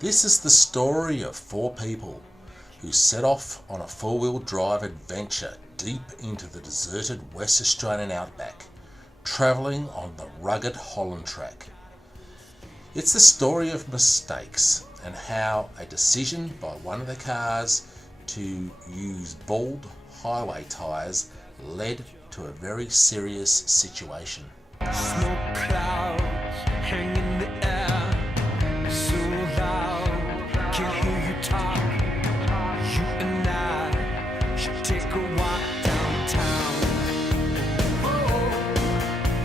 This is the story of 4 people who set off on a 4-wheel drive adventure deep into the deserted West Australian outback, travelling on the rugged Holland Track. It's the story of mistakes and how a decision by one of the cars to use bald highway tyres led to a very serious situation. Smoke clouds hang in the air, so loud, can't hear you talk. You and I should take a walk downtown,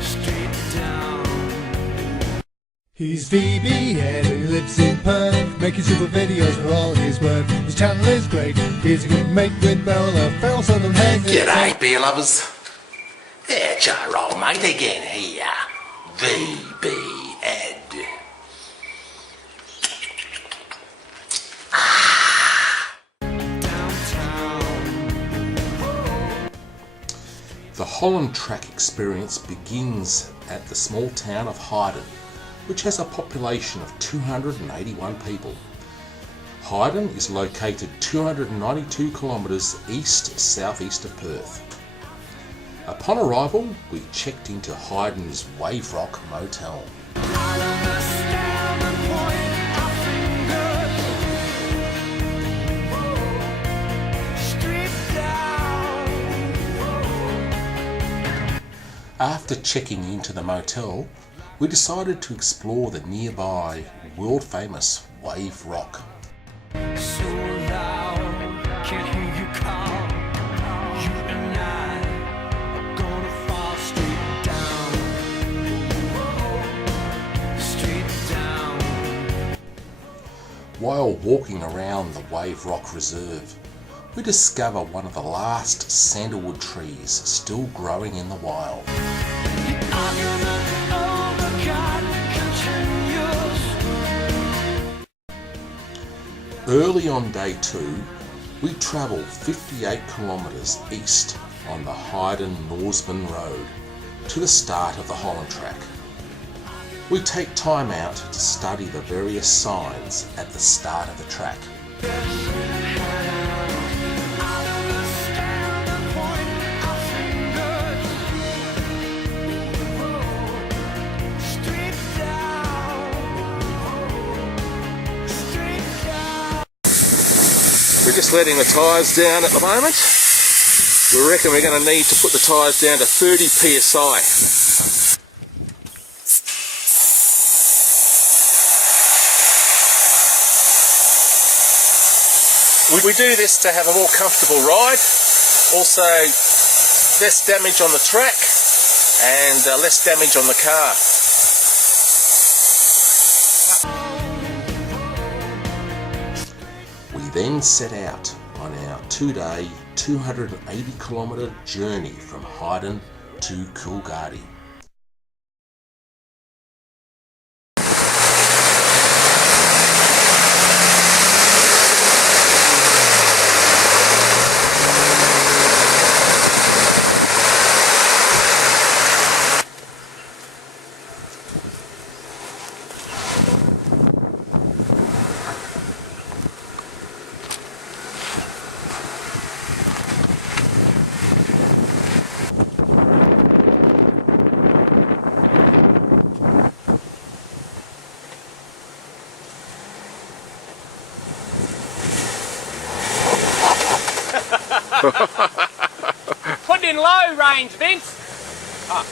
straight down. He's VB and he lives in Perth, making super videos for all he's worth. His channel is great, he's a good mate with Beryl, a feral southern head. G'day beer lovers, it's your old mate again here, VB Ed. The Holland Track experience begins at the small town of Hyden, which has a population of 281 people. Hyden is located 292 kilometres east-southeast of Perth. Upon arrival, we checked into Hyden's Wave Rock Motel. After checking into the motel, we decided to explore the nearby world-famous Wave Rock. So loud, can't hear you call. You and I are gonna fall straight down. While walking around the Wave Rock Reserve, we discover one of the last sandalwood trees still growing in the wild. Early on day 2, we travel 58 kilometres east on the Hyden-Norseman Road to the start of the Holland Track. We take time out to study the various signs at the start of the track. We're just letting the tyres down at the moment. We reckon we're going to need to put the tyres down to 30 psi. We do this to have a more comfortable ride, also less damage on the track and less damage on the car. We then set out on our 2-day, 280 kilometre journey from Hyden to Coolgardie. Put it in low range, Vince. Oh.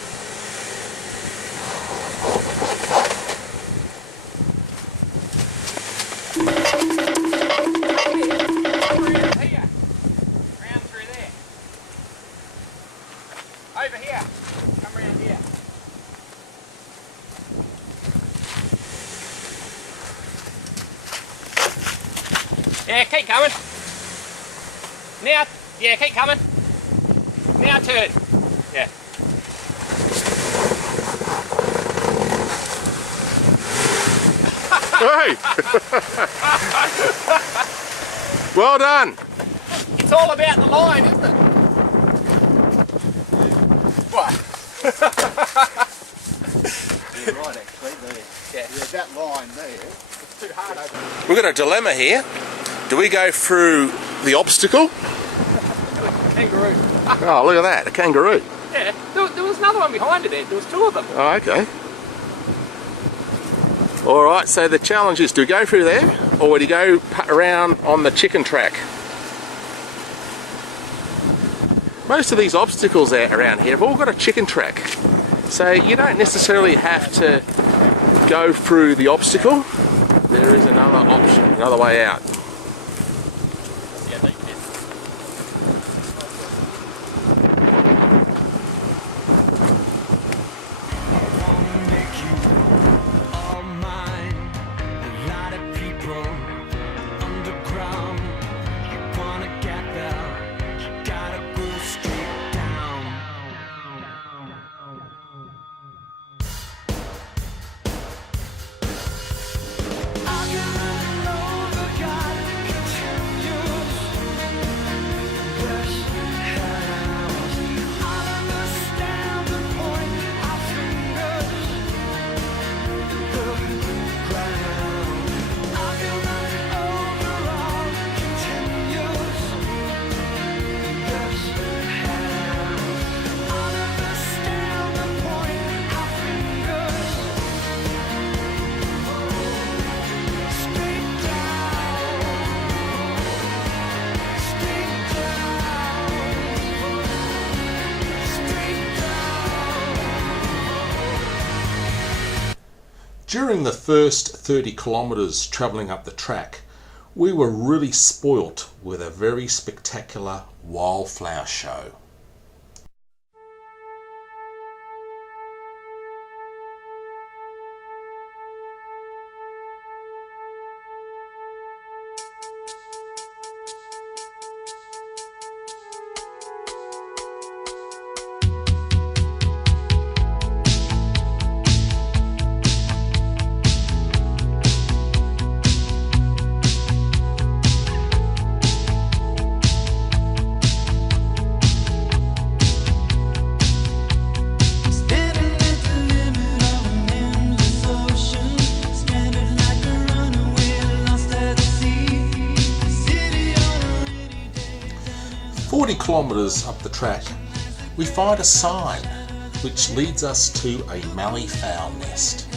Here. Round through there. Over here. Come round here. Yeah, keep coming. Now, yeah, keep coming. Now turn. Yeah. Hey! Well done! It's all about the line, isn't it? What? You're right, actually. There. Yeah. Yeah, that line there. It's too hard over there. We've got a dilemma here. Do we go through the obstacle? Kangaroo. Oh, look at that, a kangaroo. Yeah, there was another one behind it there. There was two of them. Oh, okay. Alright, so the challenge is, do we go through there, or do you go putt around on the chicken track? Most of these obstacles out around here have all got a chicken track. So you don't necessarily have to go through the obstacle. There is another option, another way out. Yeah, they did. During the first 30 kilometres travelling up the track, we were really spoilt with a very spectacular wildflower show. Kilometres up the track, we find a sign which leads us to a malleefowl nest.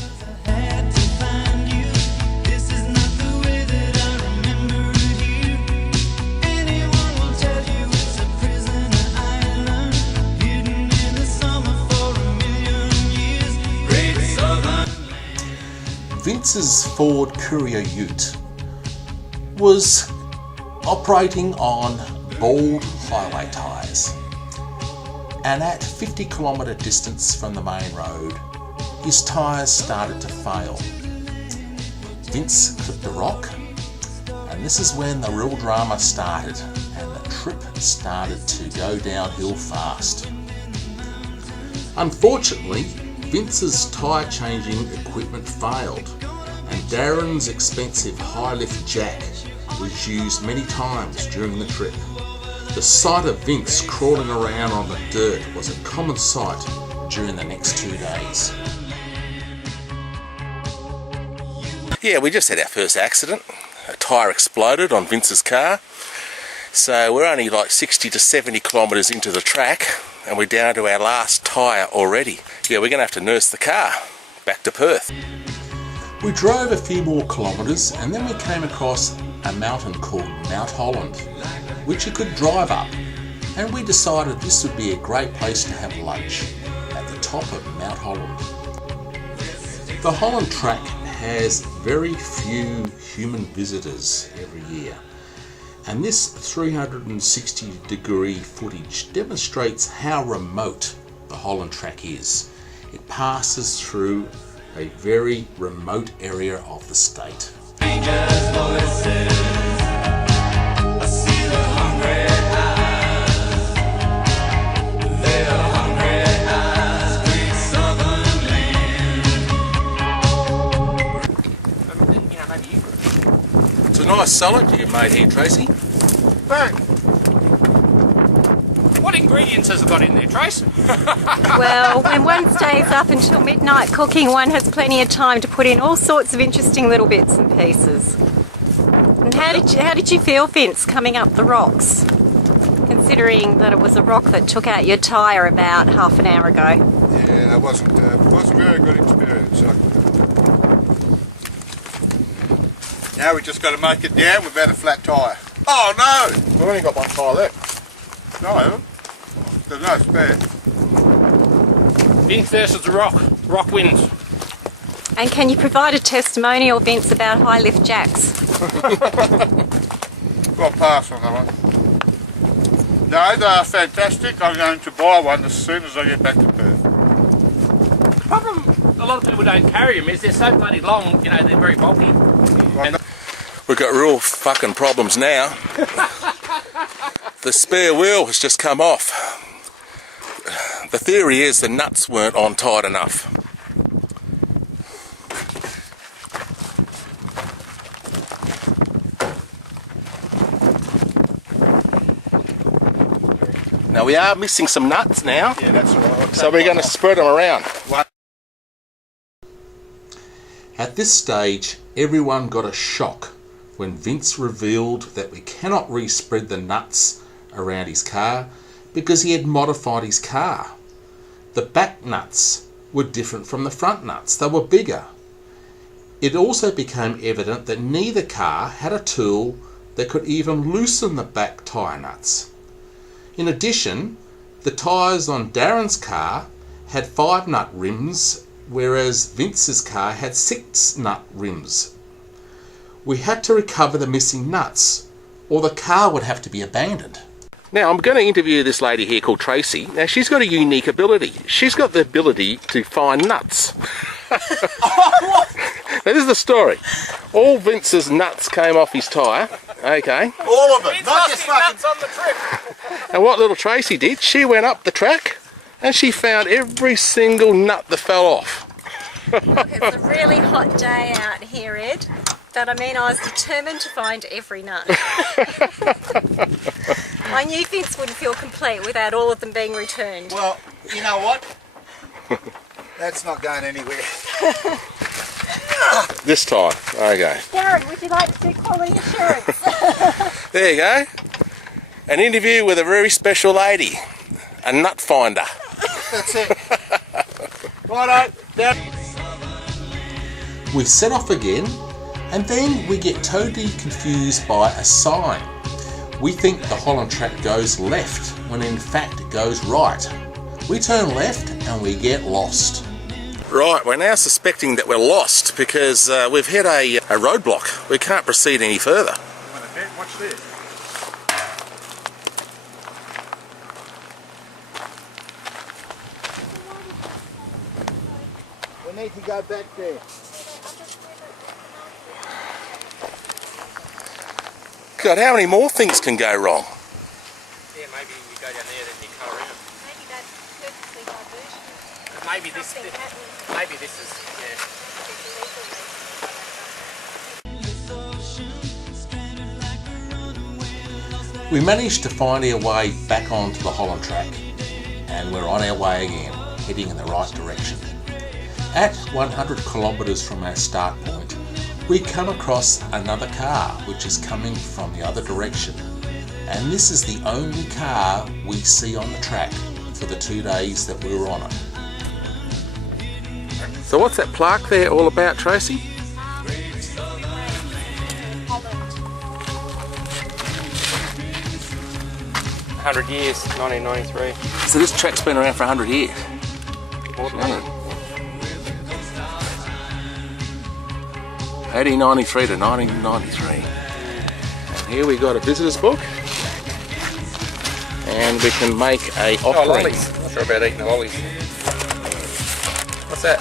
Vince's Ford Courier Ute was operating on bald highway tyres, and at 50 kilometre distance from the main road his tyres started to fail. Vince clipped a rock, and this is when the real drama started and the trip started to go downhill fast. Unfortunately, Vince's tyre changing equipment failed, and Darren's expensive high lift jack was used many times during the trip. The sight of Vince crawling around on the dirt was a common sight during the next 2 days. Yeah, we just had our first accident. A tyre exploded on Vince's car. So we're only like 60 to 70 kilometres into the track, and we're down to our last tyre already. Yeah, we're going to have to nurse the car back to Perth. We drove a few more kilometres, and then we came across a mountain called Mount Holland, which you could drive up, and we decided this would be a great place to have lunch at the top of Mount Holland. The Holland Track has very few human visitors every year, and this 360-degree footage demonstrates how remote the Holland Track is. It passes through a very remote area of the state. It's a nice salad you made here, Tracy. Bert, what ingredients has it got in there, Trace? Well, when one stays up until midnight cooking, one has plenty of time to put in all sorts of interesting little bits and pieces. And how did you feel, Vince, coming up the rocks? Considering that it was a rock that took out your tyre about half an hour ago. Yeah, it wasn't a very good experience. Now we just got to make it down without a flat tyre. Oh no! We've only got one tyre left. No, I haven't. There's no spare. Vince versus the rock. Rock wins. And can you provide a testimonial, Vince, about high lift jacks? Got a pass on that one. No, they are fantastic. I'm going to buy one as soon as I get back to Perth. The problem a lot of people don't carry them is they're so bloody long, you know, they're very bulky. Well, We've got real fucking problems now. The spare wheel has just come off. The theory is the nuts weren't on tight enough. Now we are missing some nuts now, yeah, that's all right. so we're going to spread them around. One. At this stage, everyone got a shock when Vince revealed that we cannot respread the nuts around his car because he had modified his car. The back nuts were different from the front nuts. They were bigger. It also became evident that neither car had a tool that could even loosen the back tyre nuts. In addition, the tyres on Darren's car had 5-nut rims, whereas Vince's car had 6-nut rims. We had to recover the missing nuts, or the car would have to be abandoned. Now, I'm going to interview this lady here called Tracy. Now, she's got a unique ability. She's got the ability to find nuts. Now, this is the story. All Vince's nuts came off his tyre, okay? All of them. Vince Not lost just his fucking. nuts on the trip. And what little Tracy did, she went up the track and she found every single nut that fell off. Look, it's a really hot day out here, Ed. But I mean, I was determined to find every nut. I knew Vince wouldn't feel complete without all of them being returned. Well, you know what? That's not going anywhere. This time, okay. Darren, would you like to do quality assurance? There you go. An interview with a very special lady, a nut finder. That's it. Righto. Down. We set off again, and then we get totally confused by a sign. We think the Holland Track goes left, when in fact it goes right. We turn left and we get lost. Right, we're now suspecting that we're lost because we've hit a roadblock. We can't proceed any further. Watch this. We need to go back there. God, how many more things can go wrong? Yeah, maybe you go down there then you cut around. Maybe that's purposely diversion. Maybe this is, yeah. We managed to find our way back onto the Holland Track, and we're on our way again, heading in the right direction. At 100 kilometres from our start point, we come across another car which is coming from the other direction, and this is the only car we see on the track for the 2 days that we were on it. So what's that plaque there all about, Tracy? 100 years, 1993. So this track's been around for 100 years. More than that. 1893 to 1993. And here we got a visitor's book. And we can make a Oh, offering. lollies. I'm not sure about eating the lollies. What's that?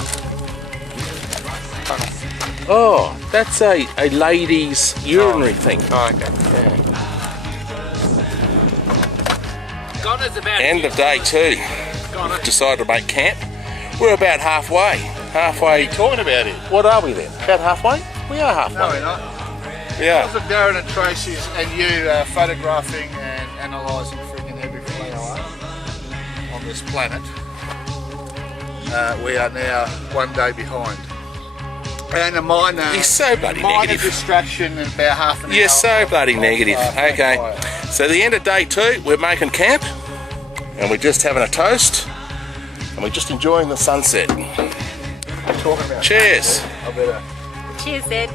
Oh, that's a ladies' urinary thing. Oh, okay. Yeah. Gonna's about End of day 2. Gonna. Decided to make camp. We're about halfway. Halfway. Talking about it. What are we then? About halfway? We are halfway. No, we're not. Yeah. Look at Darren and Tracy's and you photographing and analysing freaking every flower. this planet, we are now 1 day behind. And a minor, You're so bloody minor negative. distraction in about half an hour. You're so bloody negative. Okay, so the end of day 2, we're making camp, and we're just having a toast, and we're just enjoying the sunset. Talking about Cheers. I better. Cheers, Ed.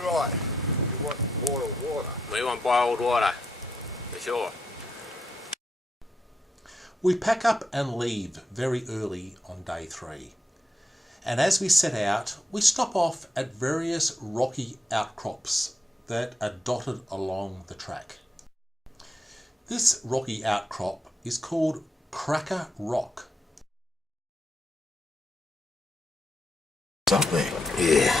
Right, you want boiled water? We want boiled water, for sure. We pack up and leave very early on day 3. And as we set out, we stop off at various rocky outcrops that are dotted along the track. This rocky outcrop is called Cracker Rock. Something. Yeah.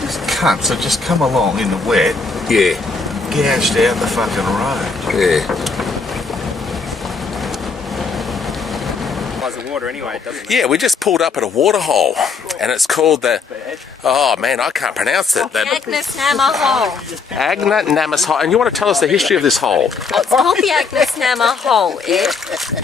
These cunts have just come along in the wet, Yeah. gouged out the fucking road. Yeah. The water anyway, doesn't it? Yeah, we just pulled up at a water hole, and it's called the, oh man, I can't pronounce it. The Agnes Nammer Hole. Agna Namas Hole. And you want to tell us the history of this hole? It's called the Agnes Nammer Hole, Ed,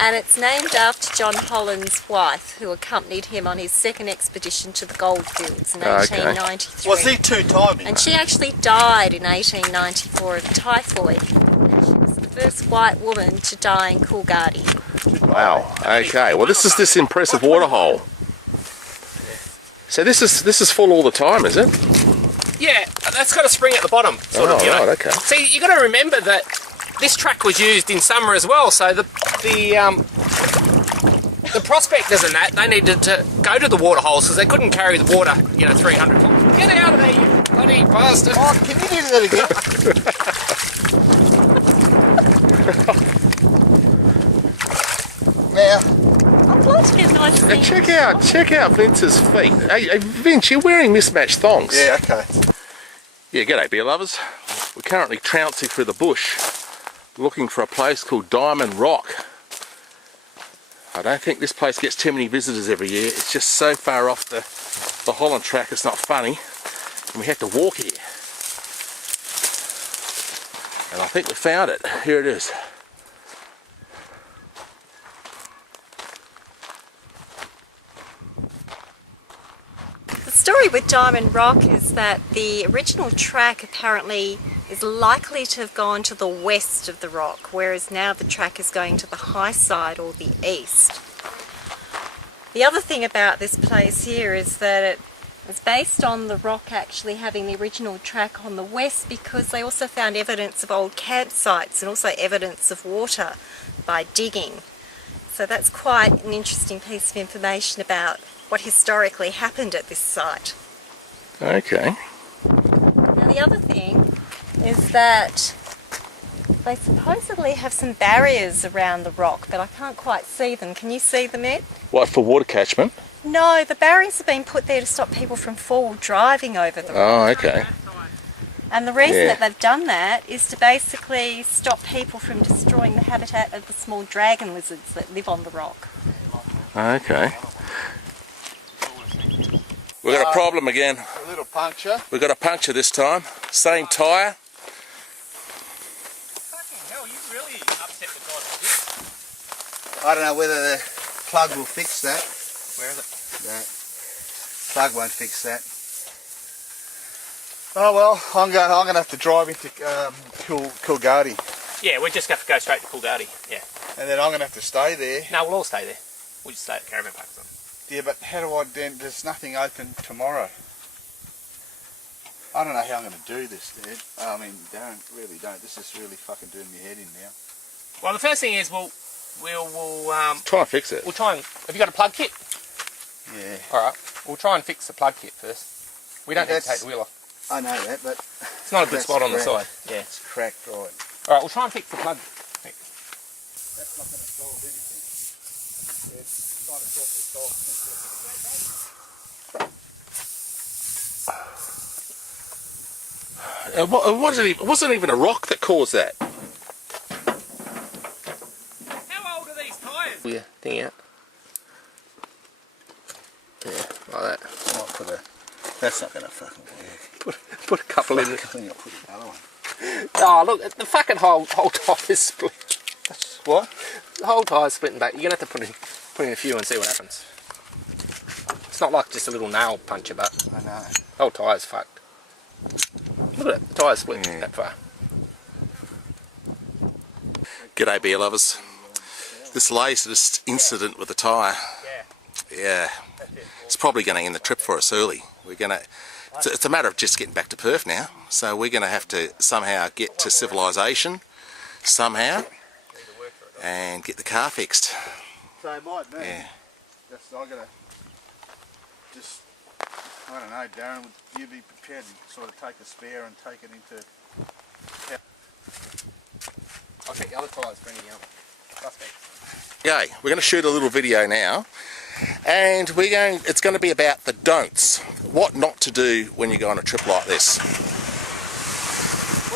and it's named after John Holland's wife, who accompanied him on his second expedition to the goldfields in 1893. Was he two-timing? And she actually died in 1894 of typhoid. And she was the first white woman to die in Coolgardie. Wow. Okay. Well, this is this impressive water hole. So this is full all the time, is it? Yeah, that's got a spring at the bottom, sort of, you know. Right, okay. See, you got to remember that this track was used in summer as well, so the prospectors and that, they needed to go to the water holes because they couldn't carry the water, 300 times. Get out of there, you bloody bastard! Oh, can you do that again? Now, I'd like to get a nice And thing. check out Vince's feet. Hey, Vince, you're wearing mismatched thongs. yeah, okay. Yeah, g'day beer lovers. We're currently trouncing through the bush looking for a place called Diamond Rock. I don't think this place gets too many visitors every year. It's just so far off the Holland Track, it's not funny. And we had to walk here. And I think we found it. Here it is. The story with Diamond Rock is that the original track apparently is likely to have gone to the west of the rock, whereas now the track is going to the high side or the east. The other thing about this place here is that it was based on the rock actually having the original track on the west, because they also found evidence of old campsites and also evidence of water by digging. So that's quite an interesting piece of information about what historically happened at this site. Okay. Now the other thing is that they supposedly have some barriers around the rock, but I can't quite see them. Can you see them, Ed? What, for water catchment? No, the barriers have been put there to stop people from forward driving over the rock. Oh, okay. And the reason Yeah. that they've done that is to basically stop people from destroying the habitat of the small dragon lizards that live on the rock. Okay. We've got a problem again. A little puncture. We've got a puncture this time. Same tyre. Fucking hell, you really upset the god with this. I don't know whether the plug will fix that. Where is it? That plug won't fix that. Oh well, I'm going to have to drive into Coolgardie, Yeah, we're just going to go straight to Coolgardie. Yeah. and then I'm going to have to stay there. No, we'll all stay there. We'll just stay at the caravan park. Yeah, but how do I then? There's nothing open tomorrow. I don't know how I'm going to do this, Dad. I mean, don't. This is really fucking doing my head in now. Well, the first thing is, we'll Try and fix it. we'll try and. Have you got a plug kit? Yeah. All right. We'll try and fix the plug kit first. We don't need to That's- take the wheel off. I know that, but It's not a good that's spot on the cracked. side. Yeah. It's cracked, right. All right. We'll try and fix the plug. That's not going to solve anything. It's trying to sort this off. It wasn't even a rock that caused that. How old are these tyres? Yeah, thing out. Yeah, like that. Might put a, that's not going to fucking work. Put a couple in I there. think I'll put another one. Oh, look, the fucking whole tyre's split. What? The whole tyre's splitting back. You're going to have to put in a few and see what happens. It's not like just a little nail puncher, but I know. the whole tyre's fucked. Look at it, the tyre's split that far. G'day beer lovers. This latest incident with the tyre, yeah, it's probably going to end the trip for us early. It's a matter of just getting back to Perth now, so we're going to have to somehow get to civilization, somehow, and get the car fixed. So it might be. Yeah. Just, I gotta just, I don't know, Darren, would you be prepared to sort of take the spare and take it into... I'll check the other tyres for any suspects. Okay, we're going to shoot a little video now, and it's going to be about the don'ts, what not to do when you go on a trip like this.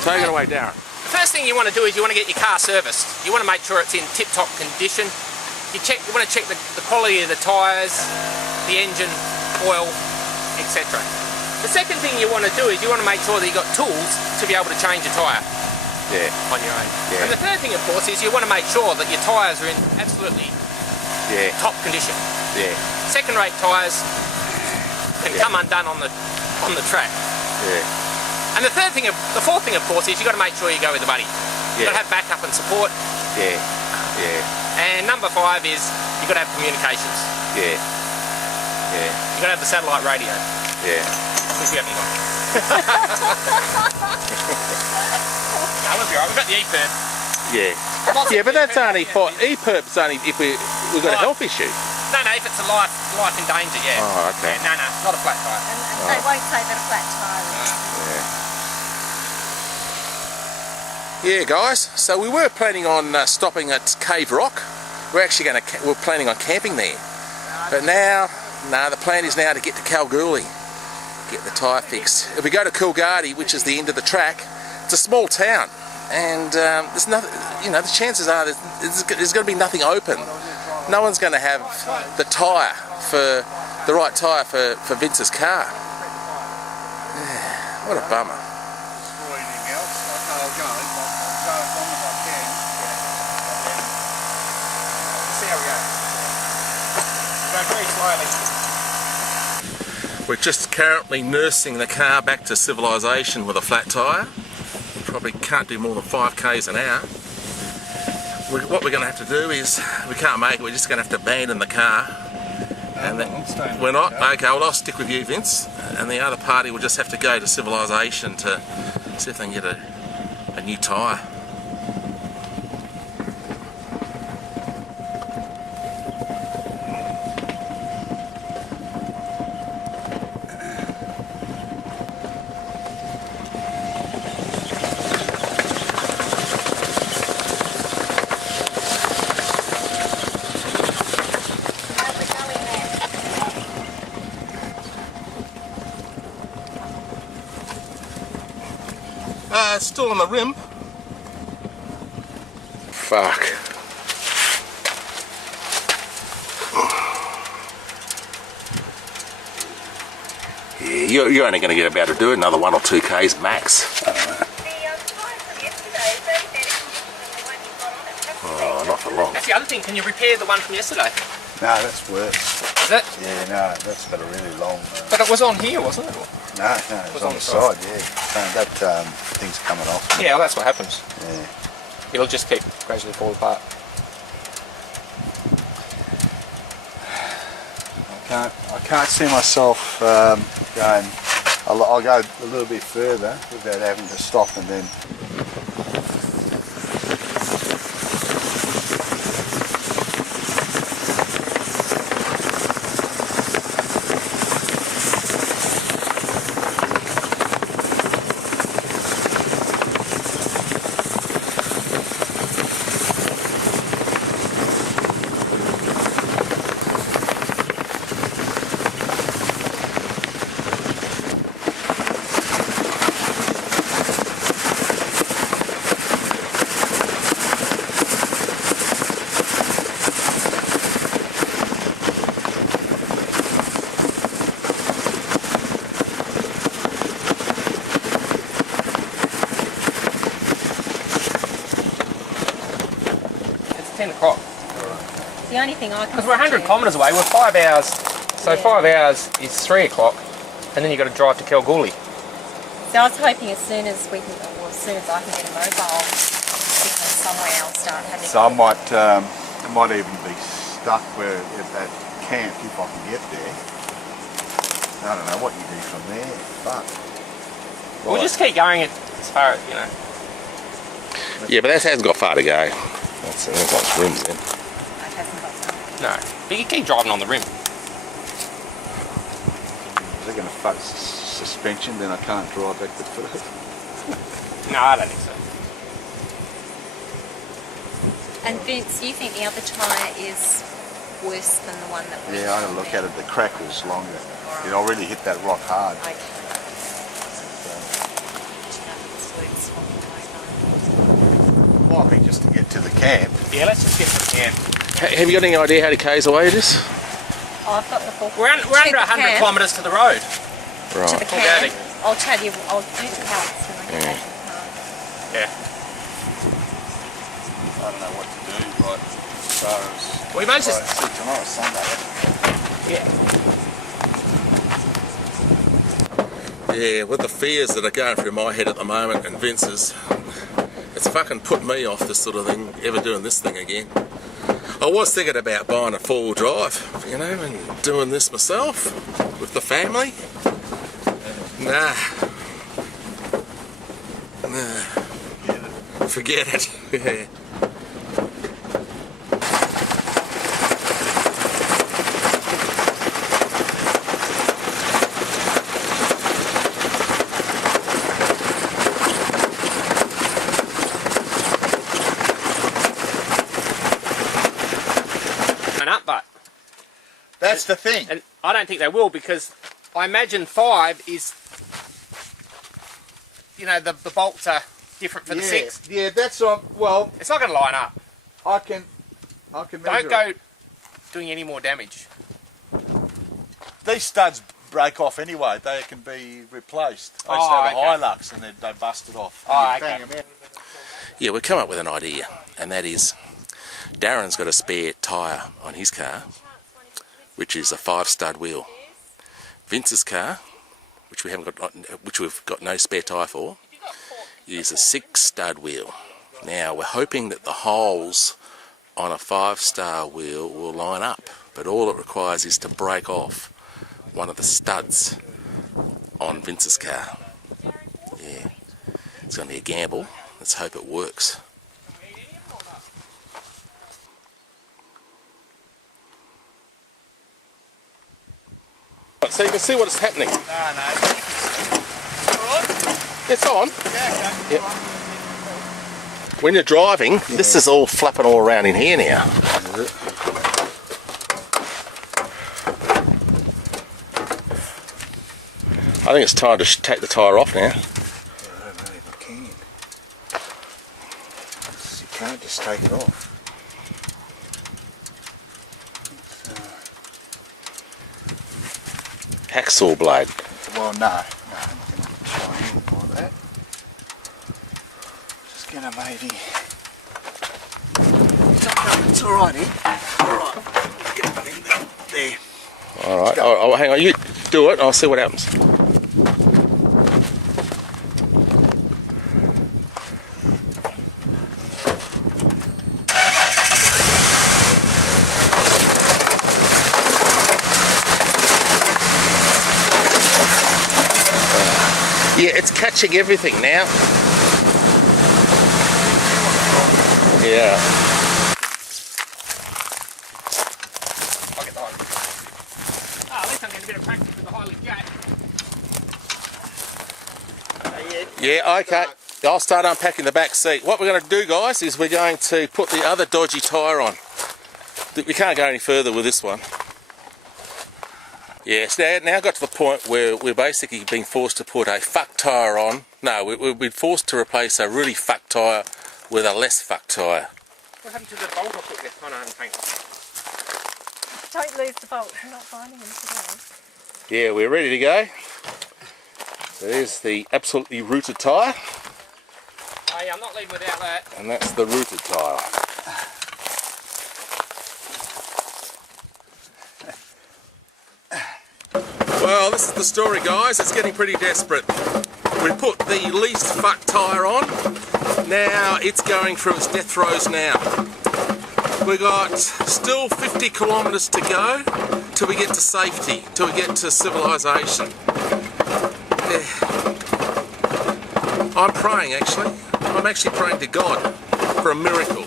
Take it away, Darren. The first thing you want to do is you want to get your car serviced. You want to make sure it's in tip-top condition. You want to check the quality of the tyres, the engine, oil, etc. The second thing you want to do is you want to make sure that you've got tools to be able to change a tyre on your own. Yeah. And the third thing, of course, is you want to make sure that your tyres are in absolutely top condition. Yeah. Second-rate tyres can come undone on the track. Yeah. And the fourth thing, of course, is you've got to make sure you go with a buddy. You've got to have backup and support. Yeah. Yeah. And number 5 is you've got to have communications. Yeah. Yeah. You've got to have the satellite radio, Yeah. which we haven't got. No, we'll be right. We've got the EPIRB. Yeah. Yeah, but that's only for EPIRB's only if we've got a health issue. No, if it's a life in danger, yeah. Oh, okay. Yeah, no, not a flat tyre. And they won't say that a flat tyre is. Yeah, guys. So we were planning on stopping at Cave Rock. We're planning on camping there. But now, the plan is now to get to Kalgoorlie, get the tyre fixed. If we go to Coolgardie, which is the end of the track, it's a small town, and there's nothing. The chances are there's going to be nothing open. No one's going to have the tyre the right tyre for Vince's car. Yeah, what a bummer. Before anything else, I'll go as long as I can. Let's see how we go. Go very slowly. We're just currently nursing the car back to civilization with a flat tyre. Probably can't do more than 5 k's an hour. What we're going to have to do is, we can't make it, we're just going to have to abandon the car. And then, we're not? Okay, well I'll stick with you, Vince. And the other party will just have to go to civilization to see if they can get a new tyre. It's still on the rim. Fuck. Yeah, you're only going to get about to do another 1 or 2 k's max. Oh, not for long. That's the other thing. Can you repair the one from yesterday? No, that's worse. Is it? Yeah, no, that's got a really long... But it was on here, wasn't it? No, it was on the side, yeah. That thing's coming off. Yeah, well, that's what happens. Yeah. It'll just keep gradually fall apart. I can't see myself going. I'll go a little bit further without having to stop and then. 10 o'clock. The only thing I can Because we're 100 do- kilometres away, we're 5 hours. So Yeah. 5 hours is 3 o'clock, and then you've got to drive to Coolgardie. So I was hoping as soon as we can, or as soon as I can get a mobile signal somewhere, I'll start having. So I might even be stuck where at that camp if I can get there. I don't know what you do from there, but We'll just keep going as far as, you know. Yeah, but that hasn't got far to go. That's got rims in. It hasn't got time. No, but you keep driving on the rim. if they're going to fuck suspension, then I can't drive back the first. No, I don't think so. And Vince, you think the other tyre is worse than the one that we Yeah, I had a look at it. The crackle's longer. It already hit that rock hard. Okay. Well, I think just to get to the camp. Yeah, let's just get to the camp. Have you got any idea how many k's away it is? Oh, I've got the full. We're under 100 kilometres to the road. To Right. the Coolgardie. camp. I'll tell you. I'll do the counts when I get back to the car. Yeah. I don't know what to do, but as far as... We might just... See, tomorrow's Sunday. Yeah. Yeah, with the fears that are going through my head at the moment and Vince's, it's fucking put me off this sort of thing, ever doing this thing again. I was thinking about buying a four-wheel drive, you know, and doing this myself with the family. Nah. Forget it. Yeah. And up, but... That's the thing. And I don't think they will, because I imagine 5 is... You know, the bolts are different for the 6. Yeah, that's well, It's not going to line up. I can measure Don't go doing any more damage. These studs break off anyway. They can be replaced. I used to have a Hilux and they busted off. Oh, And you okay. bang 'em out. Yeah, we've come up with an idea, and that is Darren's got a spare tyre on his car, which is a 5-stud wheel. Vince's car, which we've got no spare tyre for, is a 6-stud wheel. Now we're hoping that the holes on a 5-star wheel will line up, but all it requires is to break off one of the studs on Vince's car. Yeah, it's going to be a gamble. Let's hope it works. So you can see what's happening. It's on. Yep. When you're driving, this is all flapping all around in here now. I think it's time to take the tyre off now. I don't know if I can. You can't just take it off. Hacksaw blade. Well, no, I'm not going to try anything like that. Just going to maybe... It's alright, Alright, get that in there. Alright, oh, hang on, you do it, I'll see what happens. Yeah, it's catching everything now. Yeah. I'll get the Hilux. Oh, at least I'm getting a bit of practice with the Hilux J. Yeah, okay. I'll start unpacking the back seat. What we're going to do, guys, is we're going to put the other dodgy tyre on. We can't go any further with this one. Yes, now got to the point where we're basically being forced to put a fuck tyre on. No, we've been forced to replace a really fuck tyre with a less fuck tyre. What happened to the bolt I put there? Oh no, I haven't painted. Don't lose the bolts. I'm not finding them today. Yeah, we're ready to go. So there's the absolutely rooted tyre, Oh yeah, I'm not leaving without that. and that's the rooted tyre. Well, this is the story, guys. It's getting pretty desperate. We put the least fucked tyre on. Now it's going through its death throes now. We got still 50 kilometres to go till we get to safety, till we get to civilization. Yeah. I'm praying, actually. I'm actually praying to God for a miracle.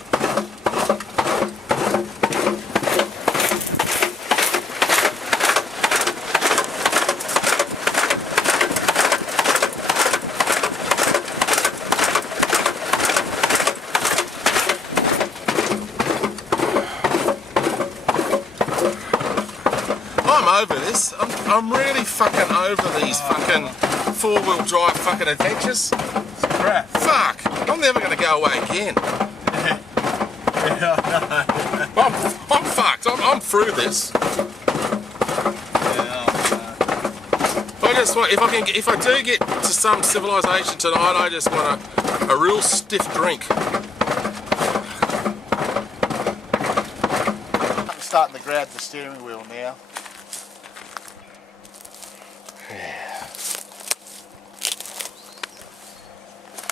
Over this. I'm really fucking over these fucking four-wheel drive fucking adventures. It's crap. Fuck! I'm never going to go away again. I'm fucked. I'm through this. If I do get to some civilization tonight, I just want a real stiff drink. I'm starting to grab the steering wheel now.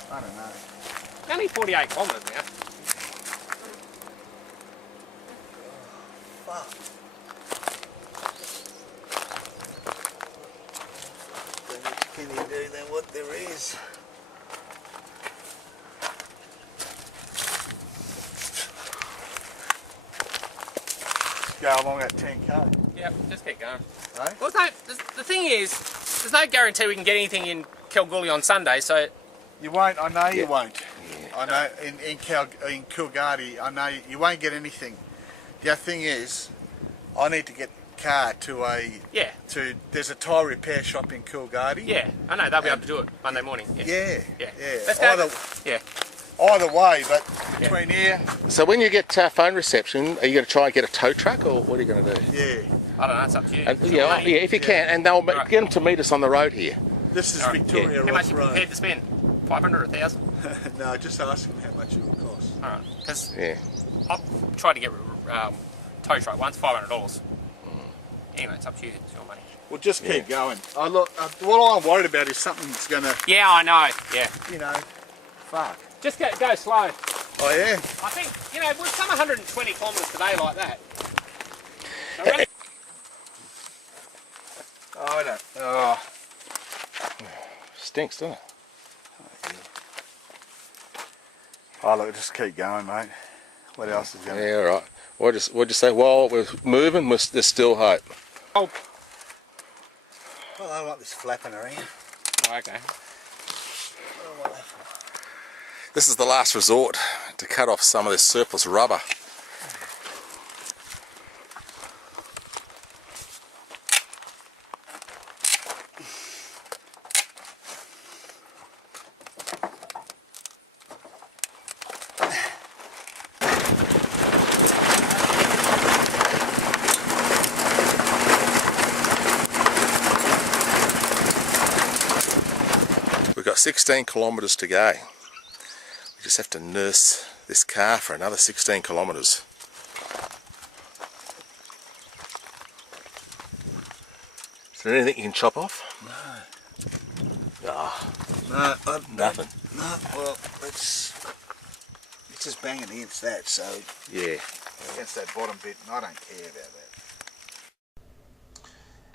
I don't know. Only 48 kilometres now. Fuck. How much can you do than what there is? Go along at 10k. Yep, just keep going. Right? Well, no, the thing is, there's no guarantee we can get anything in Coolgardie on Sunday, so... You won't, I know you won't. Yeah. I know in Coolgardie, I know you won't get anything. The other thing is, I need to get the car to there's a tyre repair shop in Coolgardie. Yeah, I know, they'll be able to do it Monday morning. Yeah. Let's go. Either way, but between here... So when you get phone reception, are you going to try and get a tow truck, or what are you going to do? Yeah. I don't know, it's up to you. And, if you can, and they'll get them to meet us on the road here. This is Victoria Road. How much are you prepared to spend? 500 or 1,000? No, just ask them how much it will cost. Alright, because I've tried to get tow truck once, $500. Anyway, it's up to you, it's your money. Well, just keep going. Look, what I'm worried about is something's going to... Yeah, I know, You know, fuck. Just go slow. Oh, yeah? I think, with some 120 kilometres today like that. I don't... Oh. Stinks, doesn't it? Oh, look, just keep going, mate. What else is going on? Yeah, all right. We'll just say, while we're moving, there's still hope. Oh. Well, I don't want this flapping around. Oh, okay. This is the last resort to cut off some of this surplus rubber. We've got 16 kilometres to go. We just have to nurse this car for another 16 kilometres. Is there anything you can chop off? No. Oh, No, nothing. No, well, it's just banging against that, so... Yeah. Against that bottom bit, and I don't care about that.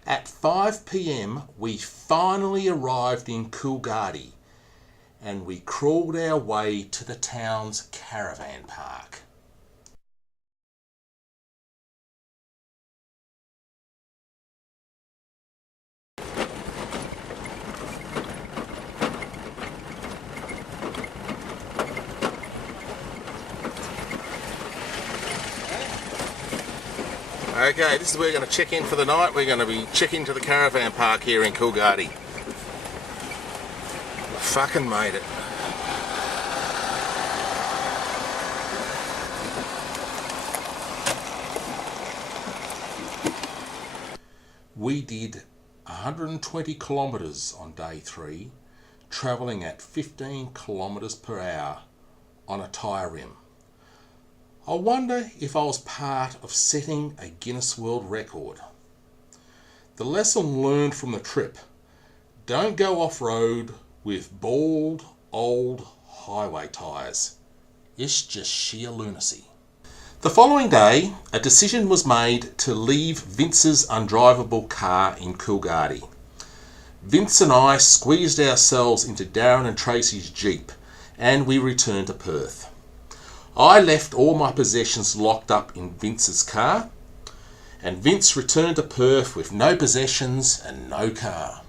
At 5 p.m, we finally arrived in Coolgardie, and we crawled our way to the town's caravan park. Okay, this is where we're going to check in for the night. We're going to be checking to the caravan park here in Coolgardie. We fucking made it. We did 120 kilometres on day 3, travelling at 15 kilometres per hour on a tyre rim. I wonder if I was part of setting a Guinness World Record. The lesson learned from the trip: don't go off-road with bald, old highway tyres. It's just sheer lunacy. The following day, a decision was made to leave Vince's undrivable car in Coolgardie. Vince and I squeezed ourselves into Darren and Tracy's Jeep and we returned to Perth. I left all my possessions locked up in Vince's car, and Vince returned to Perth with no possessions and no car.